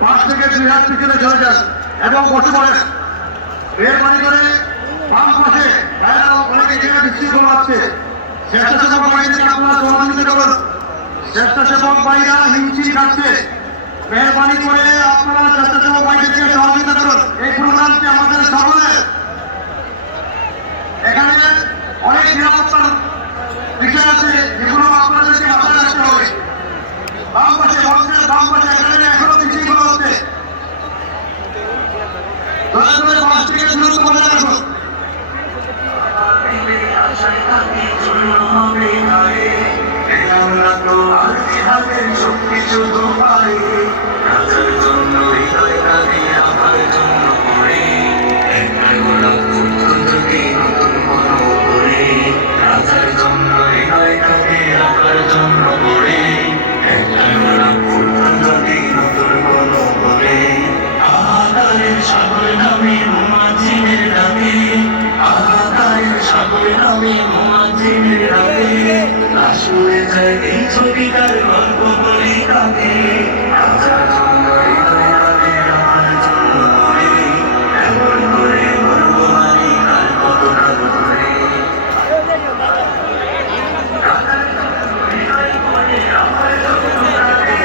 পাশ থেকে 2 হাত পিছনে চলে যান এবং বসে পড়েন। মেহরবানি করে বাম পাশে অনেকে এখানে বিশৃঙ্খলা আছে, স্বেচ্ছাসেবক বাহিনীকে আপনারা সহযোগিতা করুন। স্বেচ্ছাসেবক বাহিনীরা হিমশিম খাচ্ছে, মেহরবানি করে আপনারা স্বেচ্ছাসেবক বাহিনীকে সহযোগিতা করুন। এই প্রোগ্রামটি আমাদের সকলের, এখানে অনেক নিরাপত্তার বিষয় আছে যেগুলো আপনাদেরকে মাথায় রাখতে হবে। বাম পাশে মঞ্চের বাম পাশে এখানে এখনো বিশৃঙ্খলা হচ্ছে, দয়া করে পাশ থেকে দূরত্ব বজায় রাখুন। সাগর নামে মুয়াজ্জিনের ডাকে, আকাশের সাগর নামে মুয়াজ্জিনের ডাকে, আসলে যায় এই ছবিটার গল্প বলি কাকে। রাজার জন্য হৃদয় কাঁদে, রাজার জন্য করে এমন করে বলবো আমি কার কতটা ধরে। রাজার জন্য হৃদয় করে আমার জন্য কাঁদে।